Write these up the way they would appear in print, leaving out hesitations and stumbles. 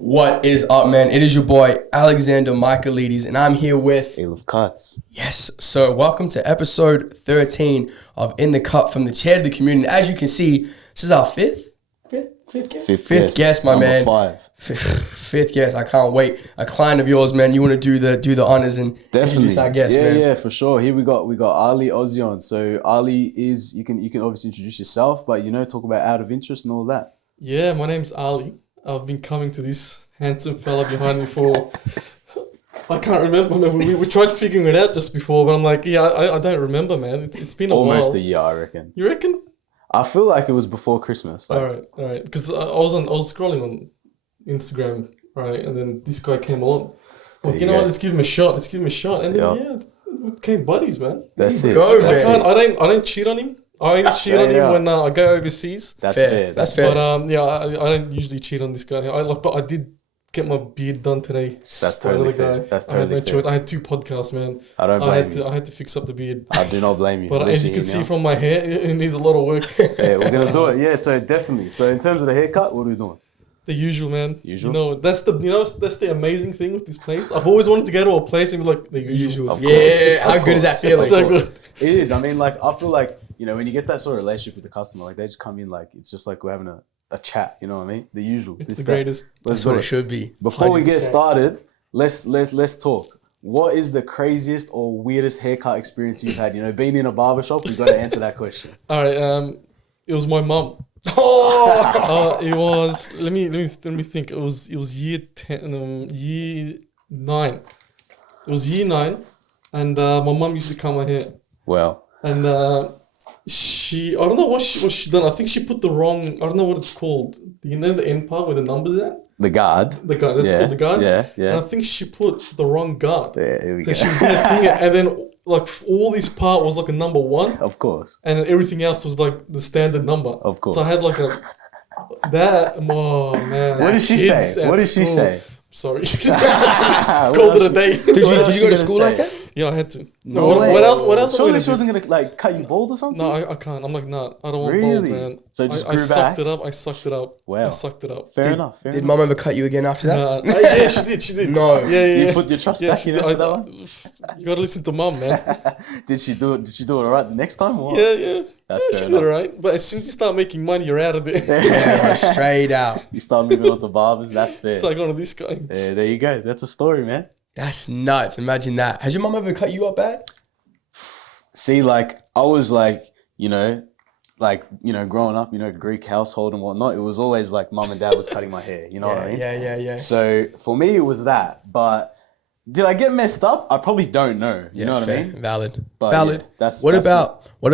What is up, man? It is your boy, Alexander Michaelides, and I'm here with... Aj Ealef Cuts. Yes, so welcome to episode 13 of In the Cut from the chair to the community. As you can see, this is our fifth guest, my man. Number 5. Fifth guest. I can't wait. A client of yours, man. You want to do the honors and introduce our guest, man? Yeah, for sure. Here we got Ali Ozion. So Ali is you can obviously introduce yourself, but talk about out of interest and all that. Yeah, my name's Ali. I've been coming to this handsome fella behind me for I can't remember, man. We tried figuring it out just before, but I'm like, I don't remember, man. It's been almost while. a year, I reckon. You reckon? I feel like it was before Christmas. Like, All right. Because I was scrolling on Instagram, right, and then this guy came along. Like, you know what? Let's give him a shot. And then we became buddies, man. That's it. Go, I man. don't cheat on him. I only cheat on him when I go overseas. That's fair. That's fair. But I don't usually cheat on this guy. But I did get my beard done today. That's totally fair. That's totally I had no fair. choice. I had 2 podcasts, man. I don't blame you. I had to fix up the beard. I do not blame you. But as you can see from my hair, it needs a lot of work. Yeah, we're gonna do it. Yeah, so definitely. So in terms of the haircut, what are we doing? The usual, man. Usual? That's the amazing thing with this place. I've always wanted to go to a place and be like, the usual. Of course. Yeah, how good does that feel? It's so good. It is. I mean, like, I feel like, when you get that sort of relationship with the customer, like, they just come in, like, it's just like we're having a chat, you know what I mean? The usual. It's the greatest. That's what it should be. Before we get 100%. started, let's talk. What is the craziest or weirdest haircut experience you've had? Being in a barbershop, we've got to answer that question. All right. It was my mum. Oh! It was. Let me think. It was year 10, year 9. It was year 9, and my mum used to cut my hair. Well. And I don't know what she done. I think she put the wrong. I don't know what it's called. You know the end part where the numbers at. The guard. The guard. That's called the guard. Yeah. And I think she put the wrong guard. Yeah, here we So go. she was gonna thing it, and then like all this part was like a number 1. Of course. And then everything else was like the standard number. Of course. So I had like that. Oh man. What did she say? What did she say? Sorry. Called it a day. Did you go to school like that? Yeah, I had to. No what way. else? What else? Surely she wasn't gonna cut you bald or something? No, I can't. I'm like, nah, I don't want Really? bald, man. So it just I grew sucked back? it up. I sucked it up. Wow. I sucked it up. Fair enough. Did mum ever cut you again after that? Yeah, she did. No. Yeah. You put your trust back she in did. after that one? You gotta listen to mum, man. Did she do it all right the next time or what? Yeah. That's She fair did enough. alright. But as soon as you start making money, you're out of there. Yeah, straight out. You start moving on to barbers, that's fair. So I go to this guy. Yeah, there you go. That's a story, man. That's nuts. Imagine that. Has your mum ever cut you up bad? See, like, I was like, growing up, Greek household and whatnot, it was always like mum and dad was cutting my hair, you know what I mean? Yeah. So for me, it was that. But did I get messed up? I probably don't know. You know what fair. I mean? Valid. But Valid. yeah, what about when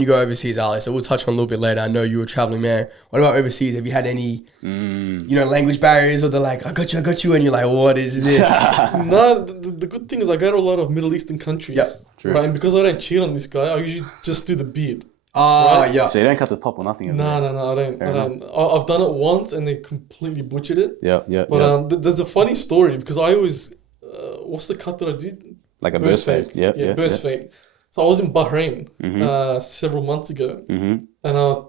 you go overseas, Ali? So we'll touch on a little bit later. I know you were traveling, man. What about overseas? Have you had any, language barriers, or they're like, I got you, and you're like, what is this? No, the good thing is I go to a lot of Middle Eastern countries. Yep, true. Right, and because I don't cheat on this guy, I usually just do the beard. Yeah. So you don't cut the top or nothing? No, I don't. I've done it once and they completely butchered it. Yeah. But there's a funny story because I always, what's the cut that I do? Like a burst fade. Yeah. Burst fade. So I was in Bahrain several months ago, and I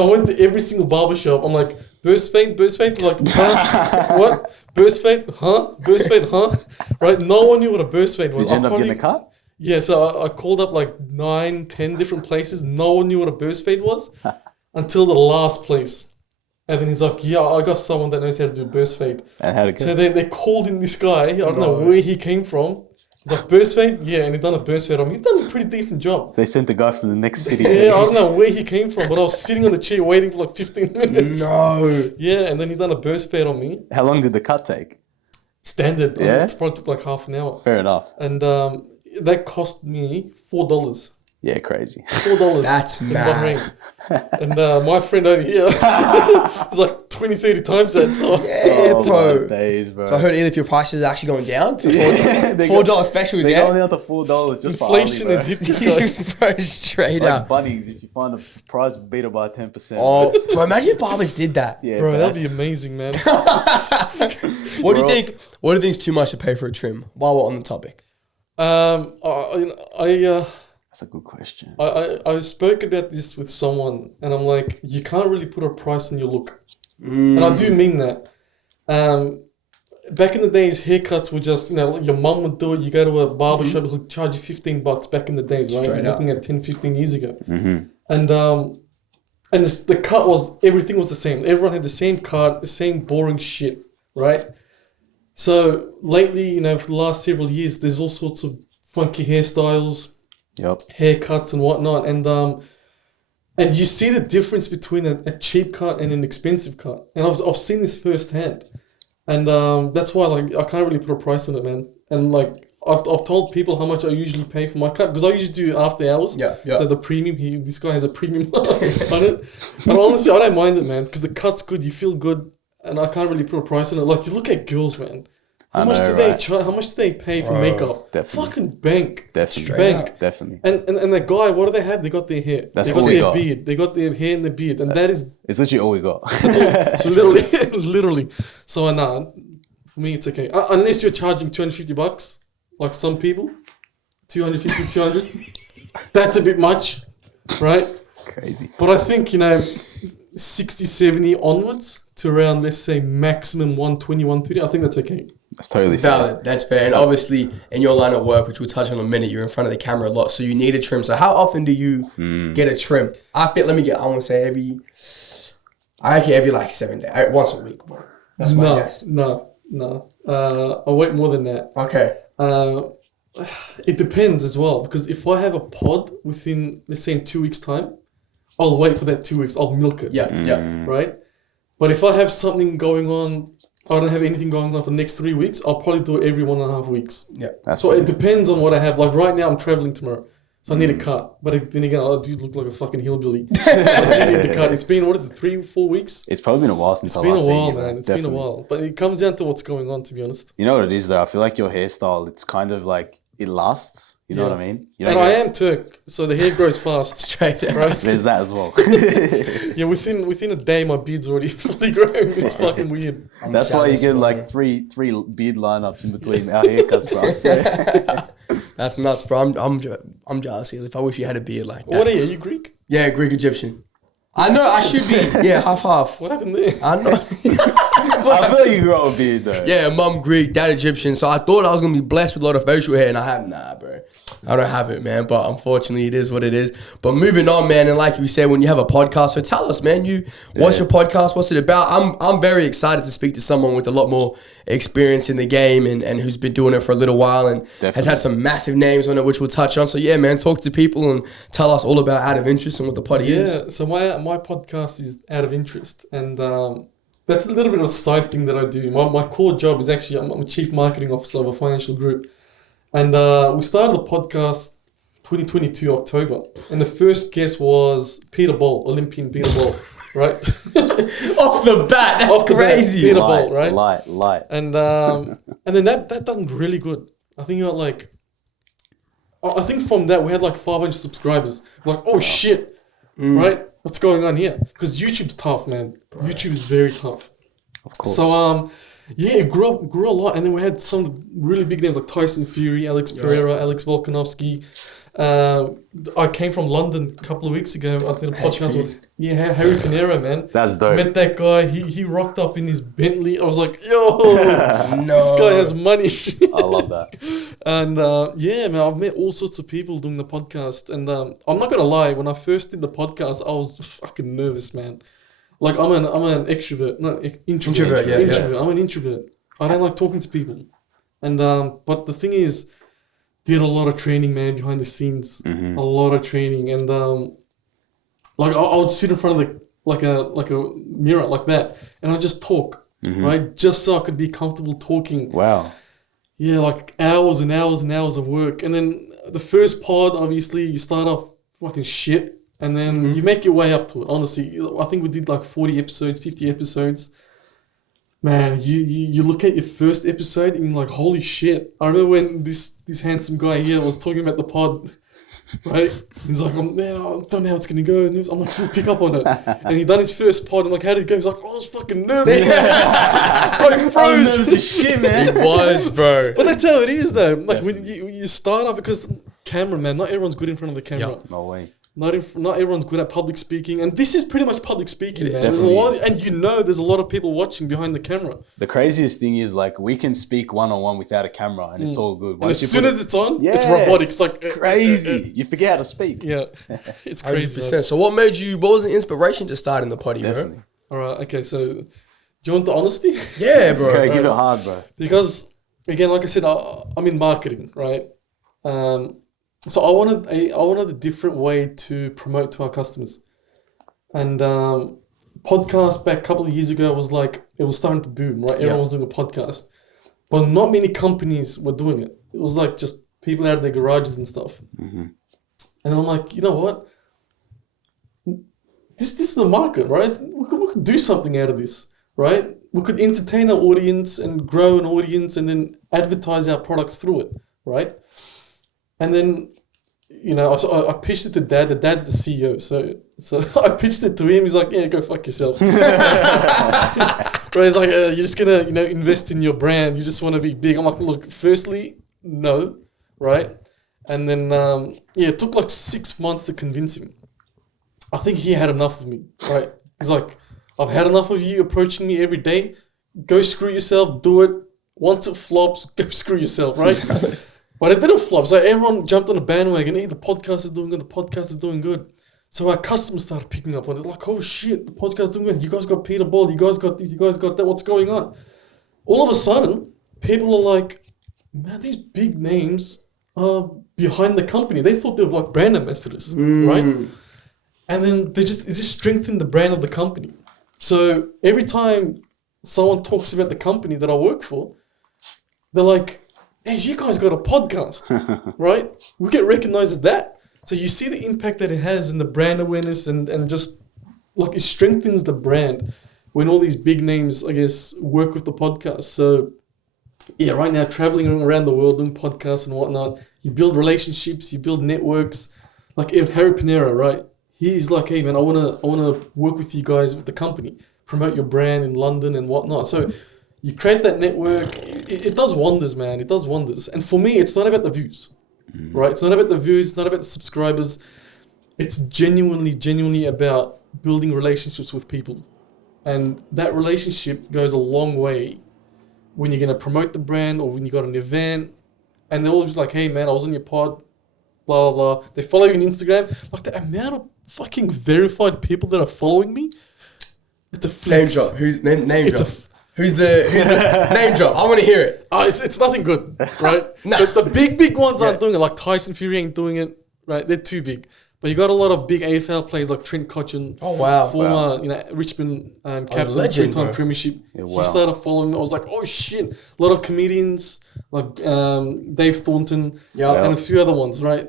went to every single barbershop. I'm like, burst fade, like, huh? What? Burst fade, huh? Burst fade, huh? Right? No one knew what a burst fade was. Did you end up getting a cut? Yeah, so I called up like 9, 10 different places. No one knew what a burst fade was until the last place. And then he's like, yeah, I got someone that knows how to do burst fade. And how'd it go? So they called in this guy. I don't know where he came from. He's like, burst fade? Yeah, and he done a burst fade on me. He done a pretty decent job. They sent the guy from the next city. Yeah, I don't know where he came from, but I was sitting on the chair waiting for like 15 minutes. No. Yeah, and then he done a burst fade on me. How long did the cut take? Standard. Yeah? It probably took like half an hour. Fair enough. And that cost me $4. Yeah, crazy. $4. That's in mad. Bahrain. And my friend over here was like 20, 30 times that. So Yeah, bro. My days, bro. So I heard if your prices are actually going down to $4 specials, They're yeah? going down to $4 just inflation for Ali, has hit this guy. Bro, straight like up. Bunnings, if you find a price beater by 10%. Oh, bro, imagine if barbers did that. yeah, Bro, bad. that'd be amazing, man. What do you think? What do you think is too much to pay for a trim? While we're on the topic, That's a good question. I spoke about this with someone, and I'm like, you can't really put a price on your look, and I do mean that. Back in the days, haircuts were just, like your mum would do it. You go to a barber shop, it would charge you $15 back in the days, right? Straight Looking at 10, 15 years ago. And the cut was, everything was the same. Everyone had the same cut, the same boring shit, right? So lately, for the last several years, there's all sorts of funky hairstyles, haircuts and whatnot. And you see the difference between a cheap cut and an expensive cut. And I've seen this firsthand. And that's why I can't really put a price on it, man. And I've told people how much I usually pay for my cut because I usually do after hours. Yeah. So the premium, this guy has a premium on it. And honestly, I don't mind it, man, because the cut's good, you feel good, and I can't really put a price on it. You look at girls, man. How much do they pay for makeup? Definitely. Fucking bank. Definitely. Bank. Definitely. And the guy, what do they have? They got their hair. That's they all got we their got. beard. They got their hair and the beard. And that is... It's literally all we got. That's all, literally. So, for me, it's okay. Unless you're charging $250, like some people. 250, 200. That's a bit much, right? Crazy. But I think, 60, 70 onwards to around, let's say, maximum 120, 130, I think that's okay. That's totally valid. fair. That's fair. And obviously, in your line of work, which we'll touch on in a minute, you're in front of the camera a lot, so you need a trim. So how often do you get a trim? I want to say every 7 days, once a week, bro. That's my guess. No. I'll wait more than that. Okay. It depends as well, because if I have a pod within, let's say, in 2 weeks' time, I'll wait for that 2 weeks. I'll milk it. Yeah. Right? But if I have something going on, I don't have anything going on for the next 3 weeks, I'll probably do it every 1.5 weeks. Yeah. So it depends on what I have. Like right now, I'm traveling tomorrow, so I need a cut. But then again, I do look like a fucking hillbilly. I do need the cut. It's been, 3-4 weeks? It's probably been a while since It's been a while, man. It's been a while. But it comes down to what's going on, to be honest. You know what it is, though? I feel like your hairstyle, it's kind of like, it lasts. You know what I mean? And I am Turk, so the hair grows fast. Straight out. Right? There's that as well. Yeah, within a day, my beard's already fully grown. It's fucking weird. That's why you get like three beard lineups in between our haircuts, bro. I swear. That's nuts, bro. I'm jealous. If I wish you had a beard like that. What are you? Are you Greek? Yeah, Greek Egyptian. I know. I should be. Yeah, half. What happened there? I know. I feel like you grew up a beard, though. Yeah, mum Greek, dad Egyptian. So I thought I was gonna be blessed with a lot of facial hair, and I have bro. I don't have it, man. But unfortunately, it is what it is. But moving on, man. And like you said, when you have a podcast, so tell us, man. What's your podcast? What's it about? I'm very excited to speak to someone with a lot more experience in the game and who's been doing it for a little while and has had some massive names on it, which we'll touch on. So yeah, man, talk to people and tell us all about Out of Interest and what the potty is. Yeah. So my podcast is Out of Interest, and that's a little bit of a side thing that I do. My core job is actually I'm a chief marketing officer of a financial group. And we started the podcast 2022 October. And the first guest was Peter Bolt, Olympian Peter Bolt, right? Off the bat, that's crazy. Peter Bolt, right? Light. And then that done really good. I think I think from that we had like 500 subscribers. Like, oh shit, right? What's going on here? Because YouTube's tough, man. Right. YouTube is very tough. Of course. So yeah, it grew a lot, and then we had some really big names like Tyson Fury, Alex Pereira, Alex Volkanovski. I came from London a couple of weeks ago. I did a podcast with Harry Panera, man. That's dope. Met that guy. He rocked up in his Bentley. I was like, yo, this guy has money. I love that. And yeah, man, I've met all sorts of people doing the podcast. And I'm not gonna lie, when I first did the podcast, I was fucking nervous, man. Like I'm an extrovert, not introvert. Introvert. I'm an introvert. I don't like talking to people. And but the thing is, did a lot of training, man, behind the scenes. A lot of training, and like I would sit in front of like a mirror like that, and I just talk, right, just so I could be comfortable talking. Wow. Yeah, like hours and hours and hours of work, and then the first pod, obviously, you start off fucking shit. And then you make your way up to it, honestly. I think we did like 40 episodes, 50 episodes. Man, you look at your first episode and you're like, holy shit. I remember when this handsome guy here was talking about the pod, right? He's like, man, I don't know how it's going to go. And I'm like, we'll pick up on it. And he done his first pod. I'm like, how did it go? He's like, I was fucking nervous. Bro, he froze. Nervous as shit, man. He was, bro. But that's how it is, though. Like when you start off, because camera, man, not everyone's good in front of the camera. No way. Not everyone's good at public speaking, and this is pretty much public speaking, man. There's a definitely lot, and there's a lot of people watching behind the camera. The craziest thing is like we can speak one-on-one without a camera and it's all good. And as soon as it's on, it's robotic. It's like crazy. You forget how to speak. Yeah, it's crazy. 100%. So what was the inspiration to starting the potty, Definitely. All right, okay. So, do you want the honesty? Yeah, bro. Okay, give it hard, bro. Because again, like I said, I'm in marketing, right? So I wanted a different way to promote to our customers, and podcast back a couple of years ago was like it was starting to boom, right? Everyone was doing a podcast, but not many companies were doing it. It was like just people out of their garages and stuff. And I'm like, you know what? This is the market, right? We could do something out of this, right? We could entertain our audience and grow an audience, and then advertise our products through it, right? And then, I pitched it to Dad. The Dad's the CEO, so I pitched it to him. He's like, "Yeah, go fuck yourself." Right? He's like, "You're just gonna, invest in your brand. You just want to be big." I'm like, "Look, firstly, no, right?" And then, it took like 6 months to convince him. I think he had enough of me, right? He's like, "I've had enough of you approaching me every day. Go screw yourself. Do it. Once it flops, go screw yourself," right? But it didn't flop. So everyone jumped on the bandwagon. Hey, the podcast is doing good. The podcast is doing good. So our customers started picking up on it. Like, oh shit, the podcast is doing good. You guys got Peter Ball. You guys got this. You guys got that. What's going on? All of a sudden, people are like, man, these big names are behind the company. They thought they were like brand ambassadors, right? And then it just strengthened the brand of the company. So every time someone talks about the company that I work for, they're like, hey, you guys got a podcast, right? We get recognized as that. So you see the impact that it has in the brand awareness and just like it strengthens the brand when all these big names, I guess, work with the podcast. So yeah, right now traveling around the world doing podcasts and whatnot, you build relationships, you build networks. Like Harry Panera, right? He's like, hey man, I wanna work with you guys with the company, promote your brand in London and whatnot. So you create that network. It does wonders, man. It does wonders. And for me, it's not about the views, right? It's not about the views. It's not about the subscribers. It's genuinely about building relationships with people. And that relationship goes a long way when you're going to promote the brand or when you got an event. And they're always like, hey, man, I was on your pod, blah, blah, blah. They follow you on Instagram. Like the amount of fucking verified people that are following me, it's a flex. Name drop. Who's name drop? Who's the name drop? I want to hear it. It's nothing good, right? No. The big ones aren't doing it. Like Tyson Fury ain't doing it, right? They're too big. But you got a lot of big AFL players like Trent Cotchin, former Richmond captain, legend, 3-time bro. premiership. Yeah, wow. He started following me. I was like, oh shit! A lot of comedians like Dave Thornton and a few other ones, right?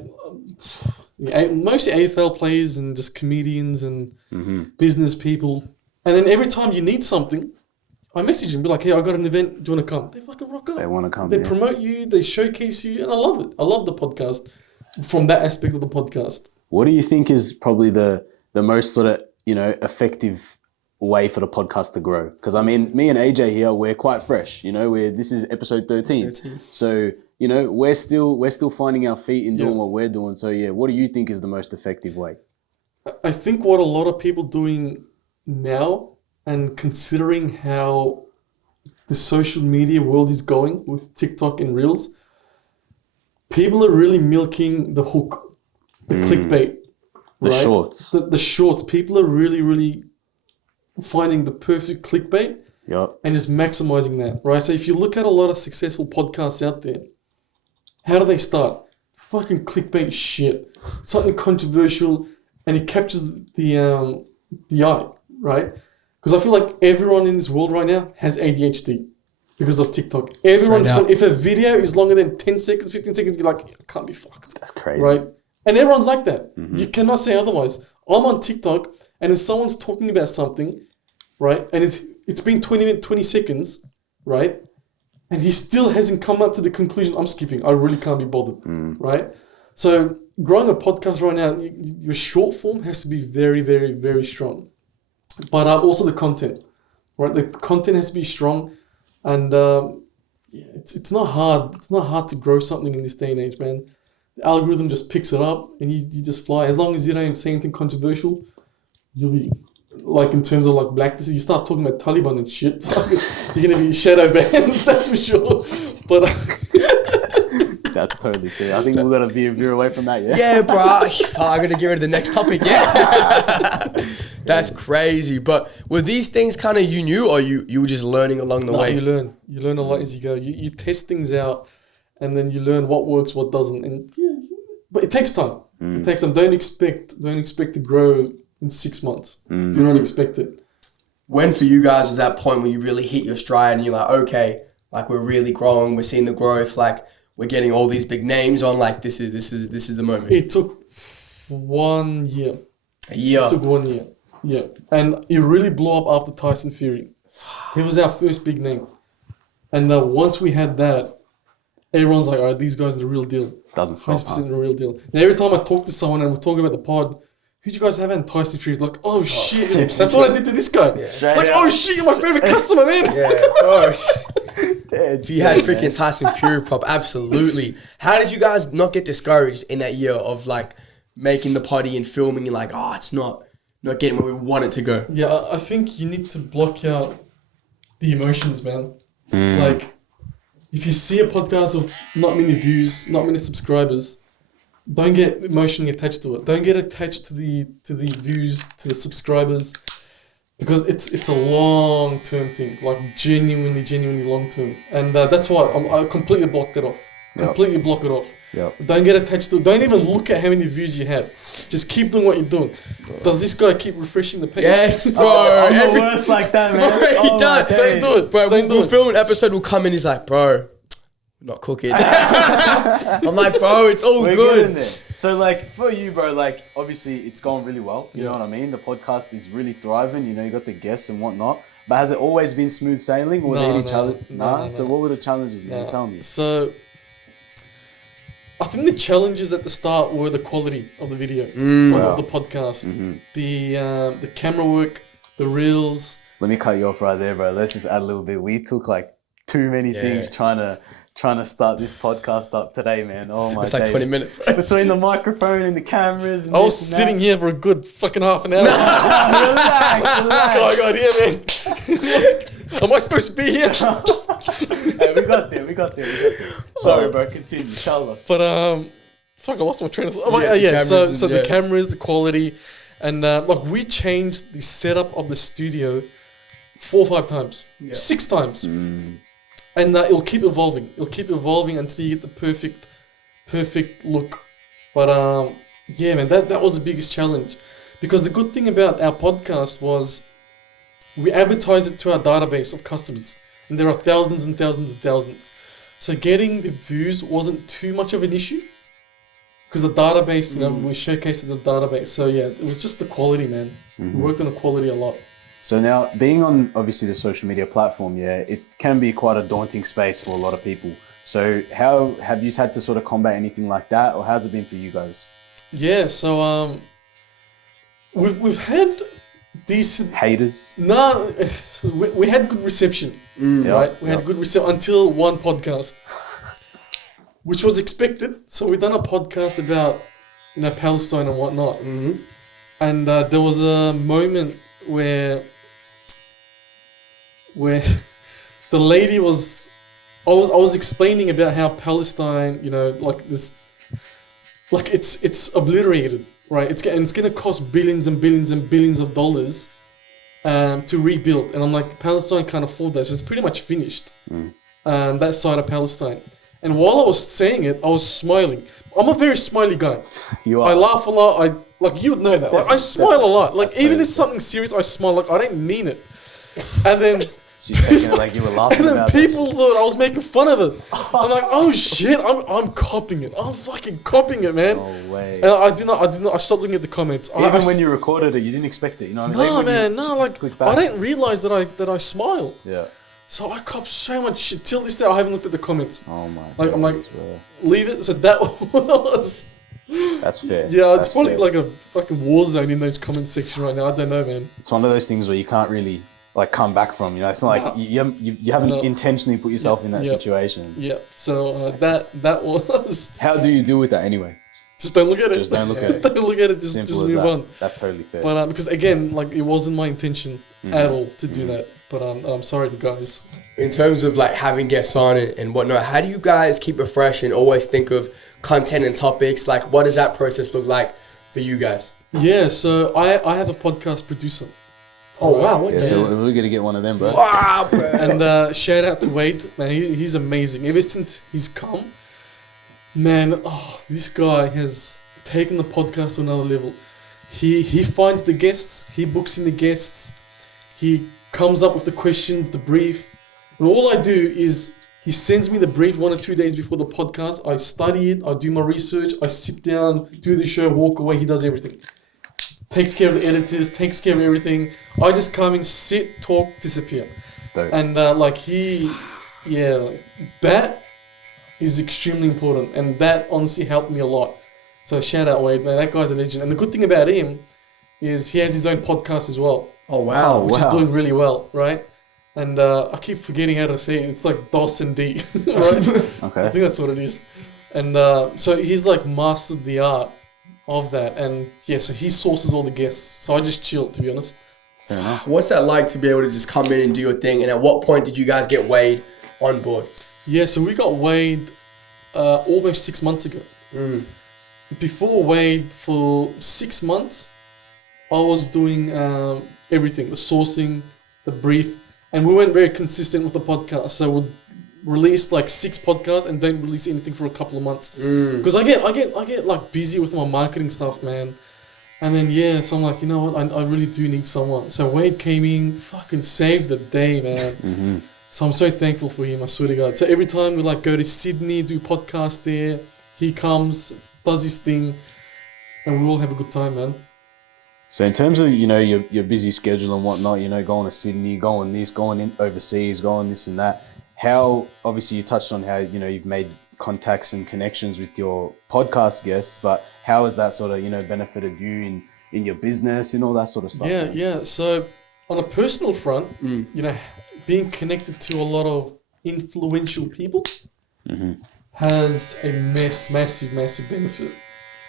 Mostly AFL players and just comedians and business people. And then every time you need something, I message them, be like, hey, I got an event, do you want to come? They fucking rock up. They want to come. They promote you, they showcase you, and I love it. I love the podcast from that aspect of the podcast. What do you think is probably the most sort of, effective way for the podcast to grow? Because I mean, me and AJ here, we're quite fresh, this is episode 13. So, we're still finding our feet in doing what we're doing. So yeah, what do you think is the most effective way? I think what a lot of people doing now, and considering how the social media world is going with TikTok and Reels, people are really milking the hook, the clickbait, the right? shorts. The shorts. People are really finding the perfect clickbait and just maximizing that, right? So if you look at a lot of successful podcasts out there, how do they start? Fucking clickbait shit. Something controversial, and it captures the eye, right? Because I feel like everyone in this world right now has ADHD because of TikTok. Everyone's if a video is longer than 10 seconds, 15 seconds, you're like, I can't be fucked. That's crazy. Right? And everyone's like that. You cannot say otherwise. I'm on TikTok, and if someone's talking about something, right, and it's been 20 seconds, right, and he still hasn't come up to the conclusion, I'm skipping. I really can't be bothered, right? So growing a podcast right now, your short form has to be very, very, very strong. But also the content, right? The content has to be strong, and it's not hard. It's not hard to grow something in this day and age, man. The algorithm just picks it up and you just fly. As long as you don't say anything controversial, you'll be, like in terms of like blackness, you start talking about Taliban and shit, you're going to be shadow banned, that's for sure. But that's totally fair. I think we're going to veer away from that, yeah? Yeah, bro. I got to get rid of the next topic, yeah. That's crazy. But were these things kind of you knew, or you were just learning along the way? You learn a lot as you go. You test things out, and then you learn what works, what doesn't. And but it takes time. It takes time. Don't expect to grow in 6 months. Do not expect it. When for you guys was that point where you really hit your stride and you're like, okay, like we're really growing, we're seeing the growth, like we're getting all these big names on, like this is the moment. It took 1 year. A year. It took 1 year. Yeah. And it really blew up after Tyson Fury. He was our first big name. And once we had that, everyone's like, all right, these guys are the real deal. Doesn't stop. 100% the real deal. Now, every time I talk to someone and we talk about the pod, who'd you guys have in Tyson Fury? Like, oh shit. That's what I did to this guy. Yeah. It's like, oh shit, you're my favorite customer, man. Yeah, of course. You had freaking Tyson Fury prop, absolutely. How did you guys not get discouraged in that year of like making the potty and filming and like, oh, it's not getting where we want it to go? Yeah, I think you need to block out the emotions, man. Like, if you see a podcast of not many views, not many subscribers, don't get emotionally attached to it. Don't get attached to the views, to the subscribers, because it's a long-term thing, like genuinely long-term. And that's why I completely blocked it off. Completely block it off. Yep. Don't get attached to it. Don't even look at how many views you have. Just keep doing what you're doing. Does this guy keep refreshing the page? Yes, bro. I'm the worst like that, man. Bro, he does. Don't do it. Bro, we'll film an episode, we'll come in, he's like, bro, not cooking. I'm like, bro, it's all We're good. in there. So like for you, bro, like obviously it's gone really well. You know what I mean? The podcast is really thriving. You know, you got the guests and whatnot. But has it always been smooth sailing, or were there any challenges? No. So what were the challenges, man? Tell me. So I think the challenges at the start were the quality of the video, of the podcast, the camera work, the reels. Let me cut you off right there, bro. Let's just add a little bit. We took like too many things trying to start this podcast up today, man. Oh my god. It's like 20 minutes. Bro. Between the microphone and the cameras and I was sitting here for a good fucking half an hour. relax. What's going on here, man? Am I supposed to be here? Hey, we got there. Sorry, bro. Continue. Tell us. But fuck, I lost my train of thought. So the cameras, the quality, and like we changed the setup of the studio 4 or 5 times, 6 times, and it'll keep evolving. It'll keep evolving until you get the perfect look. But yeah, man, that was the biggest challenge, because the good thing about our podcast was we advertise it to our database of customers, and there are thousands and thousands and thousands. So getting the views wasn't too much of an issue, because the database, you know, we showcased the database. So yeah, it was just the quality, man. We worked on the quality a lot. So now, being on obviously the social media platform, it can be quite a daunting space for a lot of people. So how have you had to sort of combat anything like that, or how's it been for you guys? Yeah, so we've had decent haters. No, we had good reception, right? We had good reception until one podcast, which was expected. So we done a podcast about, you know, Palestine and whatnot, and there was a moment where the lady was, I was explaining about how Palestine, you know, like this, like it's obliterated. Right, it's going to cost billions and billions and billions of dollars to rebuild, and I'm like, Palestine can't afford that, so it's pretty much finished. That side of Palestine, and while I was saying it, I was smiling. I'm a very smiley guy. You are. I laugh a lot. Like you would know that. Like, I smile a lot. Like even if something serious, I smile. Like I don't mean it, and then. She's taking it like you were laughing and about then people thought I was making fun of it. I'm like, oh shit, I'm copying it. I'm fucking copying it, man. No way. And I did not. I stopped looking at the comments. Even when you recorded it, you didn't expect it. You know what I mean? No, man, no. Like I didn't realize that I smile. Yeah. So I cop so much shit. Till this day, I haven't looked at the comments. Oh my. Like I'm like, leave it. So that was. That's fair. Yeah, it's probably like a fucking war zone in those comment section right now. I don't know, man. It's one of those things where you can't really. like come back from. You know, it's not like you haven't intentionally put yourself in that situation. Yeah. So that was. How do you deal with that anyway? Just don't look at it. Just don't look at it. Don't look at it. Just move on. That's totally fair. But because again, like it wasn't my intention at all to do that. But I'm sorry, guys. In terms of like having guests on and whatnot, how do you guys keep it fresh and always think of content and topics? Like, what does that process look like for you guys? Yeah, so I have a podcast producer. Oh wow! What so we're gonna get one of them, bro. Wow, bro. And shout out to Wade, man. He's amazing. Ever since he's come, man, this guy has taken the podcast to another level. He finds the guests, he books in the guests, he comes up with the questions, the brief. And all I do is he sends me the brief 1 or 2 days before the podcast. I study it, I do my research, I sit down, do the show, walk away. He does everything. Takes care of the editors, takes care of everything. I just come in, sit, talk, disappear. Dope. And like that is extremely important. And that honestly helped me a lot. So shout out Wade, man. That guy's a legend. And the good thing about him is he has his own podcast as well. Oh wow! Which is doing really well, right? And I keep forgetting how to say it. It's like DOS and D, right? Okay. I think that's what it is. And so he's like mastered the art of that. And yeah, so he sources all the guests. So I just chill, to be honest. Fair enough. What's that like to be able to just come in and do your thing? And at what point did you guys get Wade on board? Yeah, so we got Wade almost 6 months ago. Before Wade, for 6 months, I was doing everything, the sourcing, the brief. And we weren't very consistent with the podcast, so we'd release like 6 podcasts and don't release anything for a couple of months. Because I get like busy with my marketing stuff, man. And then so I'm like, you know what, I really do need someone. So Wade came in, fucking saved the day, man. So I'm so thankful for him, I swear to God. So every time we like go to Sydney, do podcast there, he comes, does his thing, and we all have a good time, man. So in terms of, you know, your busy schedule and whatnot, you know, going to Sydney, going this, going in overseas, going this and that, how, obviously you touched on how, you know, you've made contacts and connections with your podcast guests, but how has that sort of, you know, benefited you in your business and all that sort of stuff? Yeah. So on a personal front, you know, being connected to a lot of influential people has a massive benefit,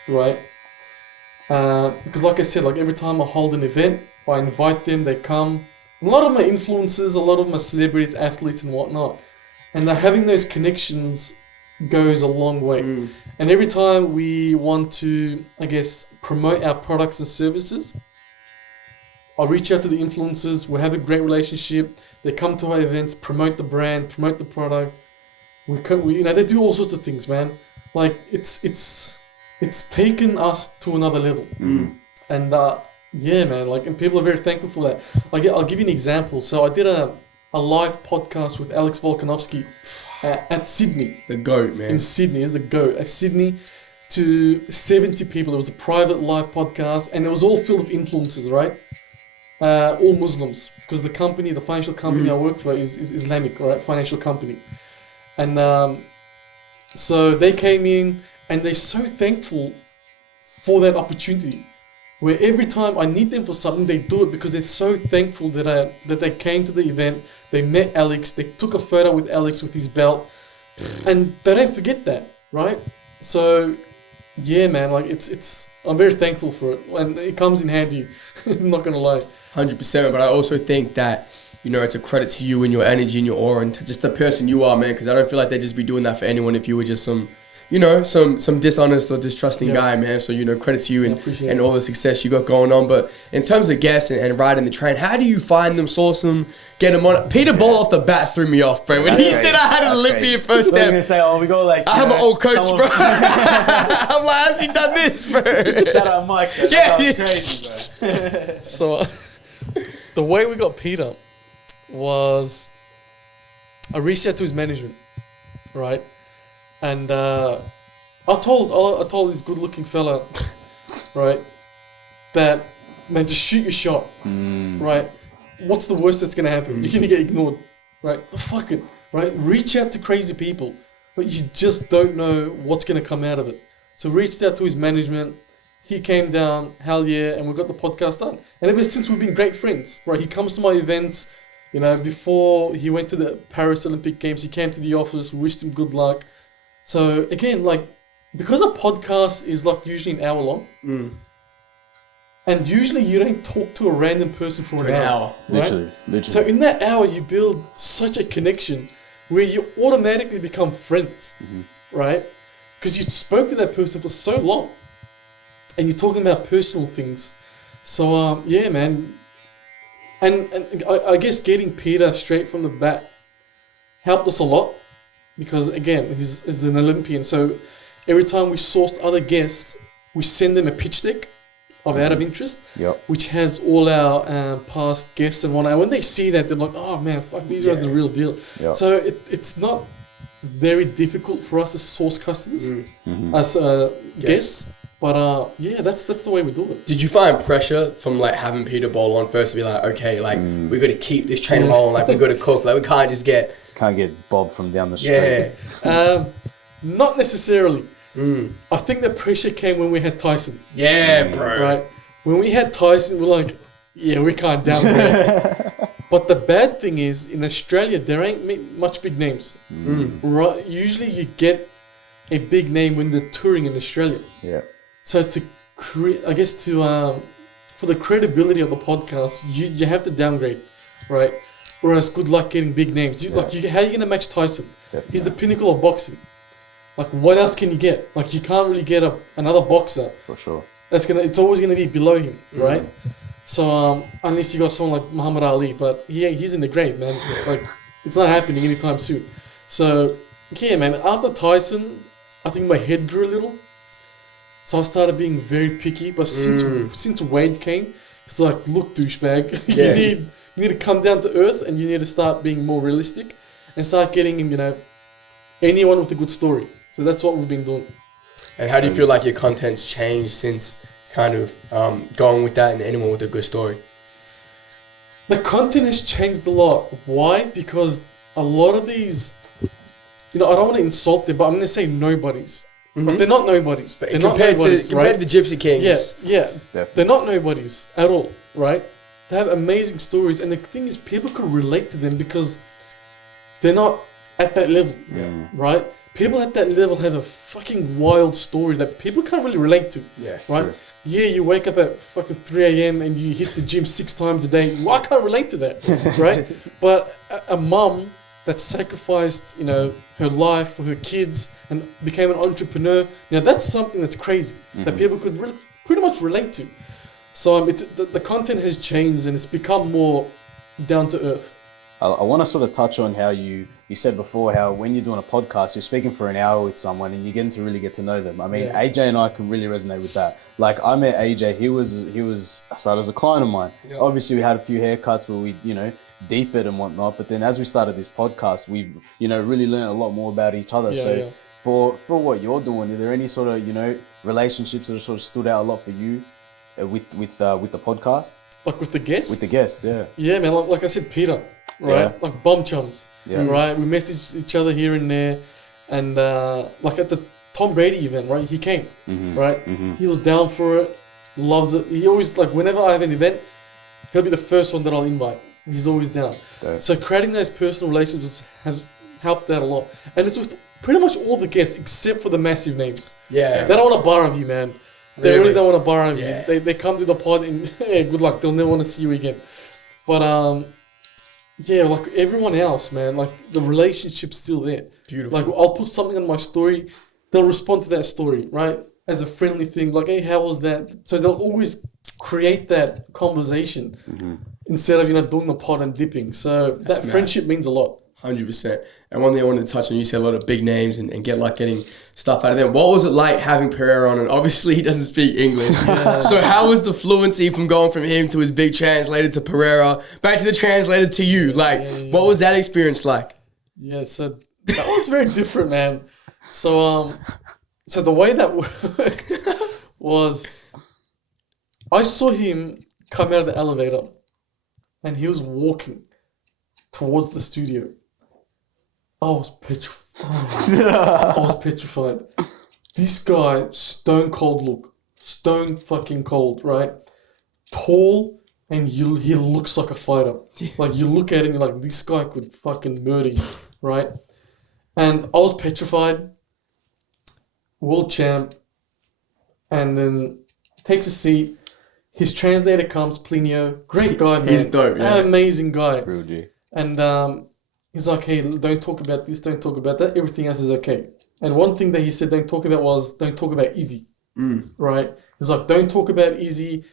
right? Because like I said, like every time I hold an event, I invite them, they come. A lot of my influencers, a lot of my celebrities, athletes and whatnot. And having those connections goes a long way. And every time we want to, I guess, promote our products and services, I reach out to the influencers, we have a great relationship, they come to our events, promote the brand, promote the product. We you know, they do all sorts of things, man. Like, it's taken us to another level. And yeah, man, like, and people are very thankful for that. Like, I'll give you an example. So I did a live podcast with Alex Volkanovski at Sydney. The GOAT, man. In Sydney, is the GOAT. At Sydney, to 70 people. It was a private live podcast, and it was all filled with influencers, right? All Muslims, because the company, the financial company I work for is Islamic, right? Financial company. And so they came in, and they're so thankful for that opportunity. Where every time I need them for something, they do it because they're so thankful that they came to the event, they met Alex, they took a photo with Alex with his belt, and they don't forget that, right? So, yeah, man, like I'm very thankful for it, and it comes in handy. I'm not gonna lie. 100%, but I also think that, you know, it's a credit to you and your energy and your aura and just the person you are, man, because I don't feel like they'd just be doing that for anyone if you were just some dishonest or distrusting guy, man. So, you know, credit to you and all the success you got going on. But in terms of guests and riding the train, how do you find them, source them, get them on? Peter Ball off the bat threw me off, bro. When he said I had an Olympian first step. I was going to say, we got like... I have an old coach, bro. I'm like, how's he done this, bro? Shout out Mike. That's crazy, bro. So, the way we got Peter was I reached out to his management, right? And I told this good-looking fella, right, that, man, just shoot your shot, right? What's the worst that's gonna happen? You're gonna get ignored, right? Fuck it, right? Reach out to crazy people, but you just don't know what's gonna come out of it. So reached out to his management. he came down, hell yeah, and we got the podcast done. And ever since, we've been great friends, right? He comes to my events. You know, before he went to the Paris Olympic Games, he came to the office, wished him good luck. So again, like, because a podcast is like usually an hour long, and usually you don't talk to a random person for an hour. Right? Literally. So in that hour, you build such a connection where you automatically become friends, right? Because you spoke to that person for so long, and you're talking about personal things. So yeah, man. And I guess getting Peter straight from the bat helped us a lot, because again, he's an Olympian. So every time we sourced other guests, we send them a pitch deck of out of interest, which has all our past guests and whatnot. And when they see that, they're like, "Oh man, fuck, these guys are the real deal." So it's not very difficult for us to source customers as guests. But yeah, that's the way we do it. Did you find pressure from like having Peter Bowl on first to be like, okay, like we got to keep this train rolling, like we got to cook, like we can't just get Bob from down the street. Not necessarily. I think the pressure came when we had TYSON. Yeah, bro. Right. When we had TYSON, we're like, yeah, we can't downgrade. But the bad thing is, in Australia, there ain't much big names. Right. Usually, you get a big name when they're touring in Australia. Yeah. So to create, I guess for the credibility of the podcast, you have to downgrade, right? Whereas good luck getting big names. Like, how are you gonna match TYSON? Definitely. He's the pinnacle of boxing. Like, what else can you get? Like, you can't really get another boxer. For sure. It's always gonna be below him, right? So unless you got someone like Muhammad Ali, but he's in the grave, man. Like, it's not happening anytime soon. So yeah, man. After TYSON, I think my head grew a little. So I started being very picky, but since Wade came, it's like, look, douchebag, you need to come down to earth, and you need to start being more realistic, and start getting, anyone with a good story. So that's what we've been doing. And how do you feel like your content's changed since kind of going with that and anyone with a good story? The content has changed a lot. Why? Because a lot of these, I don't want to insult them, but I'm going to say nobodies. But they're not nobodies. They're not nobodies, compared to the Gypsy Kings. Yeah. Definitely. They're not nobodies at all, right? They have amazing stories, and the thing is, people can relate to them because they're not at that level, right? People at that level have a fucking wild story that people can't really relate to, right? True. Yeah, you wake up at fucking 3 a.m. and you hit the gym 6 times a day. Well, I can't relate to that, right? But a mum that sacrificed, her life for her kids and became an entrepreneur, that's something that's crazy that people could pretty much relate to. So the content has changed, and it's become more down to earth. I want to sort of touch on how you said before how when you're doing a podcast, you're speaking for an hour with someone and you're getting to really get to know them. I mean, AJ and I can really resonate with that. Like, I met AJ, he was started as a client of mine. Yeah. Obviously, we had a few haircuts where we, deep it and whatnot. But then as we started this podcast, we, really learned a lot more about each other. For what you're doing, are there any sort of, relationships that have sort of stood out a lot for you with the podcast? Like with the guests? With the guests, yeah. Yeah, man. Like I said, Peter. Right, like bum chums. Yeah. Right, we messaged each other here and there, and like at the Tom Brady event, right? He came, right? He was down for it, loves it. He always, like, whenever I have an event, he'll be the first one that I'll invite. He's always down. So creating those personal relationships has helped that a lot, and it's with pretty much all the guests except for the massive names. Yeah, they don't want to borrow you, man. They really don't want to borrow you. They come to the pod and good luck. They'll never want to see you again. But yeah, like everyone else, man, like the relationship's still there. Beautiful. Like, I'll put something on my story, they'll respond to that story, right? As a friendly thing, like, hey, how was that? So they'll always create that conversation instead of, doing the pod and dipping. So that friendship means a lot. 100%. And one thing I wanted to touch on, you said a lot of big names and getting stuff out of them. What was it like having Pereira on? And obviously he doesn't speak English. So how was the fluency from going from him to his big translator to Pereira, back to the translator to you? Like, what was that experience like? Yeah, so that was very different, man. So the way that worked was I saw him come out of the elevator and he was walking towards the studio. I was petrified. This guy, stone cold look. stone fucking cold, right? Tall, and he looks like a fighter. Like, you look at him, you're like, this guy could fucking murder you, right? And I was petrified. World champ. And then takes a seat. His translator comes, Plinio. Great guy, man. He's dope, yeah. Amazing guy. Real G. And he's like, hey, don't talk about this, don't talk about that. Everything else is okay. And one thing that he said don't talk about was, don't talk about Izzy. Right? He's like, don't talk about Izzy.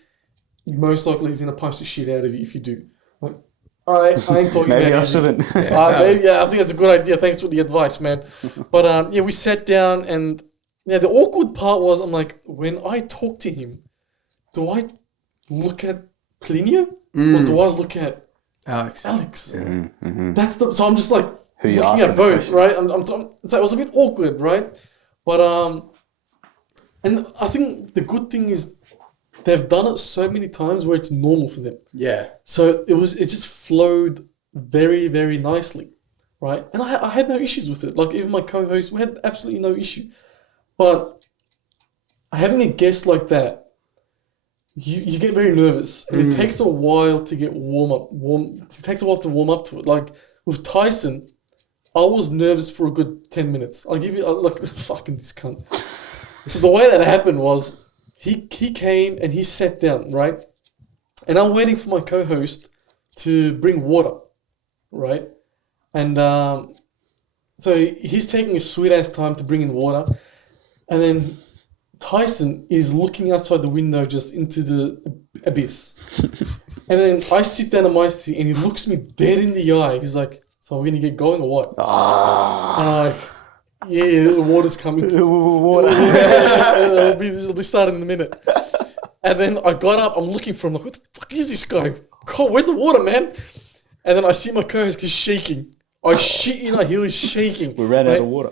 Most likely he's going to punch the shit out of you if you do. I'm like, all right, I ain't talking Maybe about I Izzy. shouldn't. Maybe, I think that's a good idea. Thanks for the advice, man. But we sat down, and the awkward part was, I'm like, when I talk to him, do I look at Plinio or do I look at Alex. That's so I'm just like Who you looking asking at the both, question? right? So it was a bit awkward, right? But and I think the good thing is they've done it so many times where it's normal for them. Yeah. So it just flowed very, very nicely, right? And I had no issues with it. Like, even my co-host, we had absolutely no issue. But having a guest like that, you get very nervous, and it takes a while to get It takes a while to warm up to it. Like with Tyson, I was nervous for a good 10 minutes. I'll give you like fucking this cunt. So the way that happened was he came and he sat down, right? And I'm waiting for my co-host to bring water, right? And so he's taking a sweet ass time to bring in water, and then Tyson is looking outside the window just into the abyss. And then I sit down in my seat and he looks me dead in the eye. He's like, so are we going to get going or what? And I'm like, yeah, the water's coming. Water. It'll be starting in a minute. And then I got up, I'm looking for him, like, what the fuck is this guy? God, where's the water, man? And then I see my co-host, he's shaking. I shit you not, he was shaking. We ran out of water.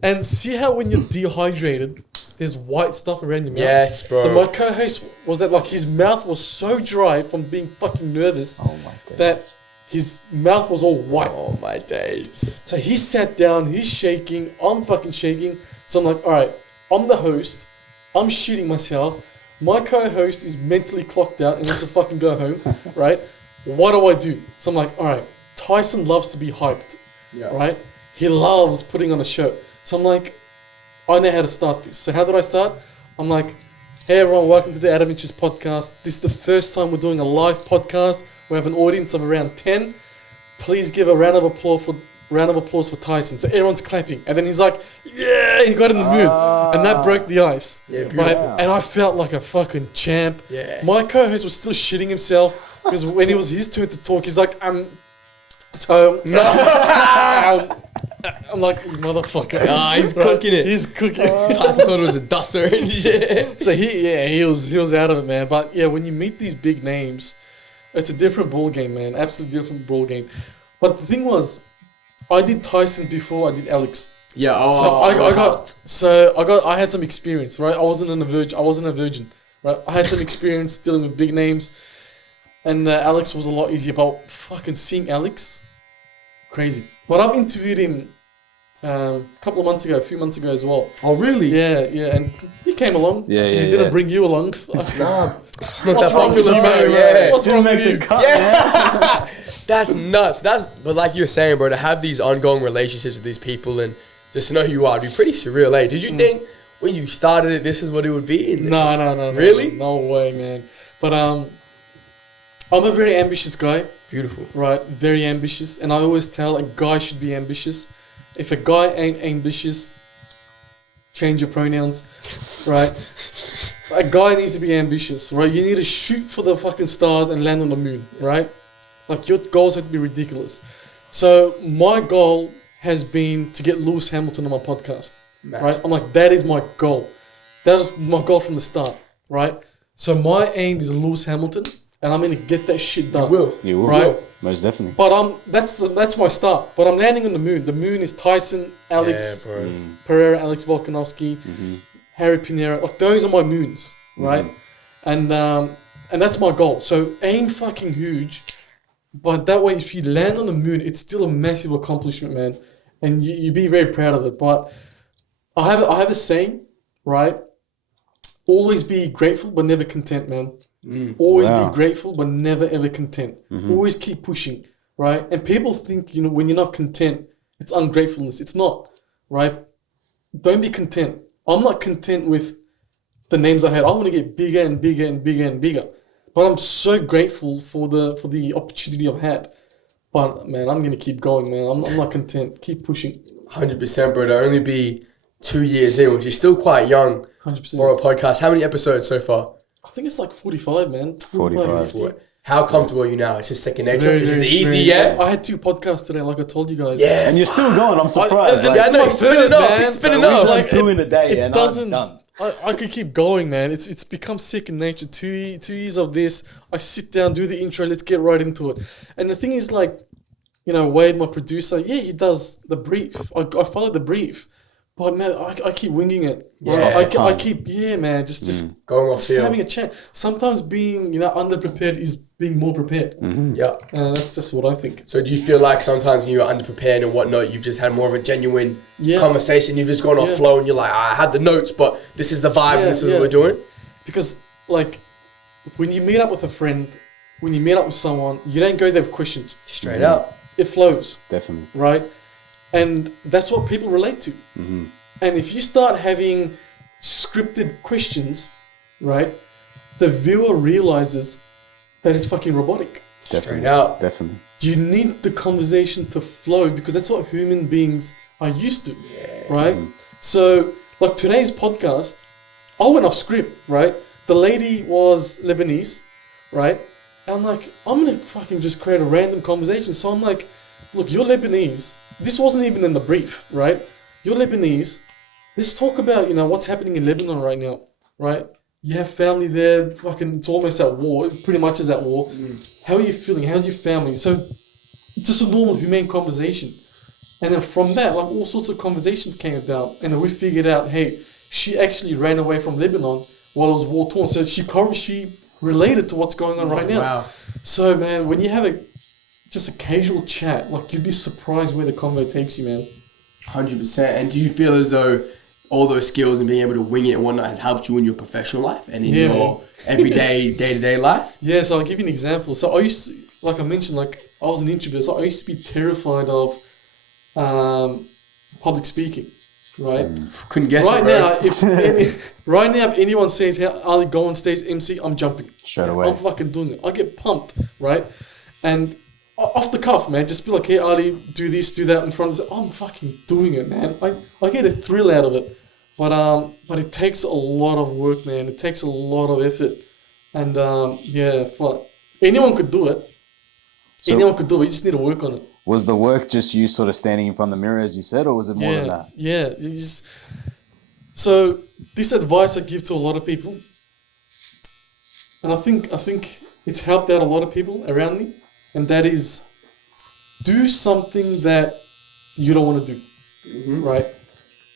And see how when you're dehydrated, there's white stuff around your mouth? Yes, bro. So my co-host was that, like, his mouth was so dry from being fucking nervous that his mouth was all white. Oh my days. So he sat down, he's shaking, I'm fucking shaking. So I'm like, all right, I'm the host, I'm shooting myself. My co-host is mentally clocked out and wants to fucking go home, right? What do I do? So I'm like, all right, Tyson loves to be hyped, right? He loves putting on a show. So I'm like, I know how to start this. So how did I start? I'm like, hey everyone, welcome to the Adam Inches podcast. This is the first time we're doing a live podcast. We have an audience of around 10. Please give a round of applause for Tyson. So everyone's clapping. And then he's like, yeah, he got in the mood. And that broke the ice. Yeah, right? And I felt like a fucking champ. Yeah. My co-host was still shitting himself because when it was his turn to talk, he's like, so, I'm like, motherfucker. He's cooking it. He's cooking it. Tyson thought it was a dusser and shit. So he was out of it, man. But yeah, when you meet these big names, it's a different ball game, man. Absolutely different ball game. But the thing was, I did Tyson before I did Alex. Yeah. I had some experience, right? I wasn't a virgin, right? I had some experience dealing with big names, and Alex was a lot easier. But fucking seeing Alex, crazy. But I've interviewed him a few months ago as well. Oh really? Yeah, and he came along. Yeah. He didn't bring you along. What's wrong with you, man? Yeah. What's wrong with you? Yeah. That's nuts. But like you're saying, bro, to have these ongoing relationships with these people and just to know who you are, it'd be pretty surreal, eh? Did you think when you started it, this is what it would be? No. Really? No way, man. But I'm a very ambitious guy. Beautiful. Right, very ambitious. And I always tell a guy should be ambitious. If a guy ain't ambitious, change your pronouns, right? A guy needs to be ambitious, right? You need to shoot for the fucking stars and land on the moon, right? Like, your goals have to be ridiculous. So my goal has been to get Lewis Hamilton on my podcast, right? I'm like, that is my goal. That was my goal from the start, right? So my aim is Lewis Hamilton, and I'm gonna get that shit done. You will. Right? Most definitely. But that's my start. But I'm landing on the moon. The moon is Tyson, Alex, Pereira, Alex Volkanovski, Harry Pinero. Like, those are my moons, right? And that's my goal. So aim fucking huge. But that way, if you land on the moon, it's still a massive accomplishment, man. And you be very proud of it. But I have a saying, right? Always be grateful, but never content, man. Always be grateful, but never ever content. Always keep pushing, right? And people think, when you're not content, it's ungratefulness. It's not, right? Don't be content. I'm not content with the names I had. I want to get bigger and bigger and bigger and bigger. But I'm so grateful for the opportunity I've had. But man, I'm gonna keep going, man. I'm not content. Keep pushing. 100%, bro. To only be 2 years in, which is still quite young 100%. for a podcast. How many episodes so far? I think it's like 45, man. 45. 50. How comfortable are you now? It's just second nature. Very, Is it very, easy very- yet? I had 2 podcasts today, like I told you guys. Yeah. And you're still going. I'm surprised. I- like, Yeah, I know, he's spinning off. man. He's spinning we've off. done Like, 2 in a day, and doesn't- I'm done. I could keep going, man. It's become second nature. 2 years of this. I sit down, do the intro, let's get right into it. And the thing is, like, Wade, my producer, he does the brief. I follow the brief. But man, I keep winging it. Yeah. I keep, man, just Going off just field. having a chat. Sometimes being, underprepared is being more prepared. Yeah. That's just what I think. So do you feel like sometimes when you're underprepared and whatnot, you've just had more of a genuine Yeah. conversation, you've just gone off Yeah. flow and you're like, I had the notes, but this is the vibe and this is what we're doing? Because, like, when you meet up with a friend, when you meet up with someone, you don't go there with questions. Straight up. It flows, Definitely. right? And that's what people relate to. And if you start having scripted questions, right, the viewer realizes that it's fucking robotic. Definitely. Straight out. Definitely. You need the conversation to flow because that's what human beings are used to, right? So, like today's podcast, I went off script, right? The lady was Lebanese, right? And I'm like, I'm gonna fucking just create a random conversation. So I'm like, look, you're Lebanese. This wasn't even in the brief, right? You're Lebanese. Let's talk about, what's happening in Lebanon right now, right? You have family there, fucking, it's almost at war. It pretty much is at war. How are you feeling? How's your family? So, just a normal, humane conversation. And then from that, like, all sorts of conversations came about. And then we figured out, hey, she actually ran away from Lebanon while it was war-torn. So she related to what's going on right now. Wow. So, man, when you have just a casual chat, like, you'd be surprised where the convo takes you, man. 100%. And do you feel as though all those skills and being able to wing it and whatnot has helped you in your professional life and in your everyday, day-to-day life? Yeah, so I'll give you an example. So I used to, like I mentioned, like, I was an introvert, so I used to be terrified of public speaking, right? Couldn't guess Right it, bro. now, if anyone says, "Hey, Ali, go on stage, MC," I'm jumping. Straight away. I'm fucking doing it. I get pumped, right? And off the cuff, man, just be like, "Hey, Ali, do this, do that," in front of us. I'm fucking doing it, man. I get a thrill out of it, but it takes a lot of work, man. It takes a lot of effort, and anyone could do it. So- Anyone could do it. You just need to work on it. Was the work just you sort of standing in front of the mirror, as you said, or was it more than that? Yeah. So this advice I give to a lot of people, and I think it's helped out a lot of people around me, and that is, do something that you don't want to do, right?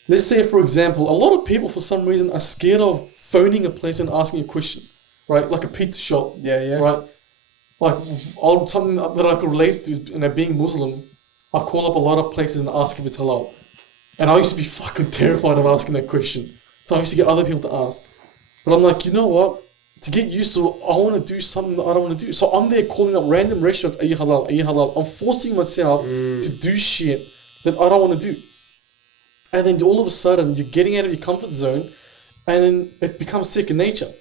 Let's say, for example, a lot of people for some reason are scared of phoning a place and asking a question, right? Like a pizza shop, Yeah. right? Like, something that I can relate to is, being Muslim, I call up a lot of places and ask if it's halal. And I used to be fucking terrified of asking that question. So I used to get other people to ask. But I'm like, you know what? To get used to it, I want to do something that I don't want to do. So I'm there calling up random restaurants, are you halal, are you halal? I'm forcing myself to do shit that I don't want to do. And then all of a sudden, you're getting out of your comfort zone, and then it becomes second nature.